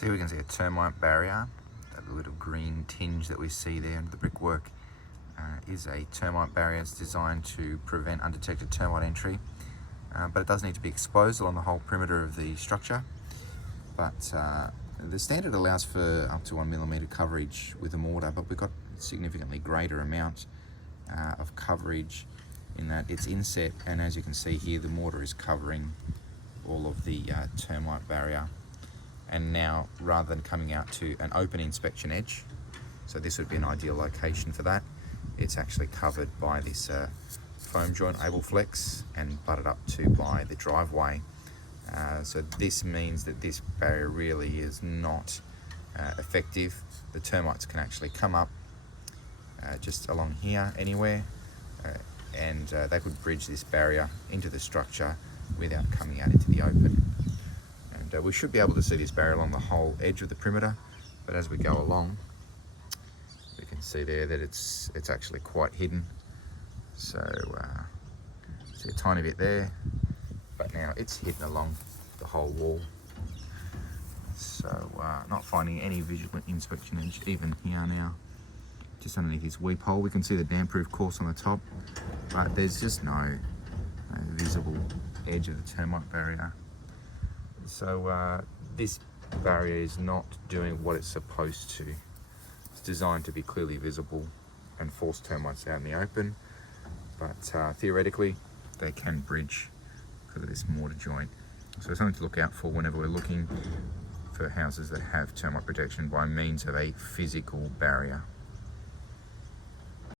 So here we can see a termite barrier. That little green tinge that we see there under the brickwork is a termite barrier. It's designed to prevent undetected termite entry, but it does need to be exposed along the whole perimeter of the structure. But the standard allows for up to 1mm coverage with a mortar, but we've got a significantly greater amount of coverage in that it's inset, and as you can see here, the mortar is covering all of the termite barrier. And now, rather than coming out to an open inspection edge, so this would be an ideal location for that, it's actually covered by this foam joint AbleFlex and butted up to by the driveway. So this means that this barrier really is not effective. The termites can actually come up just along here anywhere, and they could bridge this barrier into the structure without coming out into the open. And we should be able to see this barrier along the whole edge of the perimeter, but as we go along, we can see there that it's actually quite hidden. So see a tiny bit there, but now it's hidden along the whole wall. So not finding any visual inspection edge even here now. Just underneath this weep hole, we can see the damp-proof course on the top, but there's just no visible edge of the termite barrier. So this barrier is not doing what it's supposed to. It's designed to be clearly visible and force termites out in the open, but theoretically they can bridge because of this mortar joint. So something to look out for whenever we're looking for houses that have termite protection by means of a physical barrier.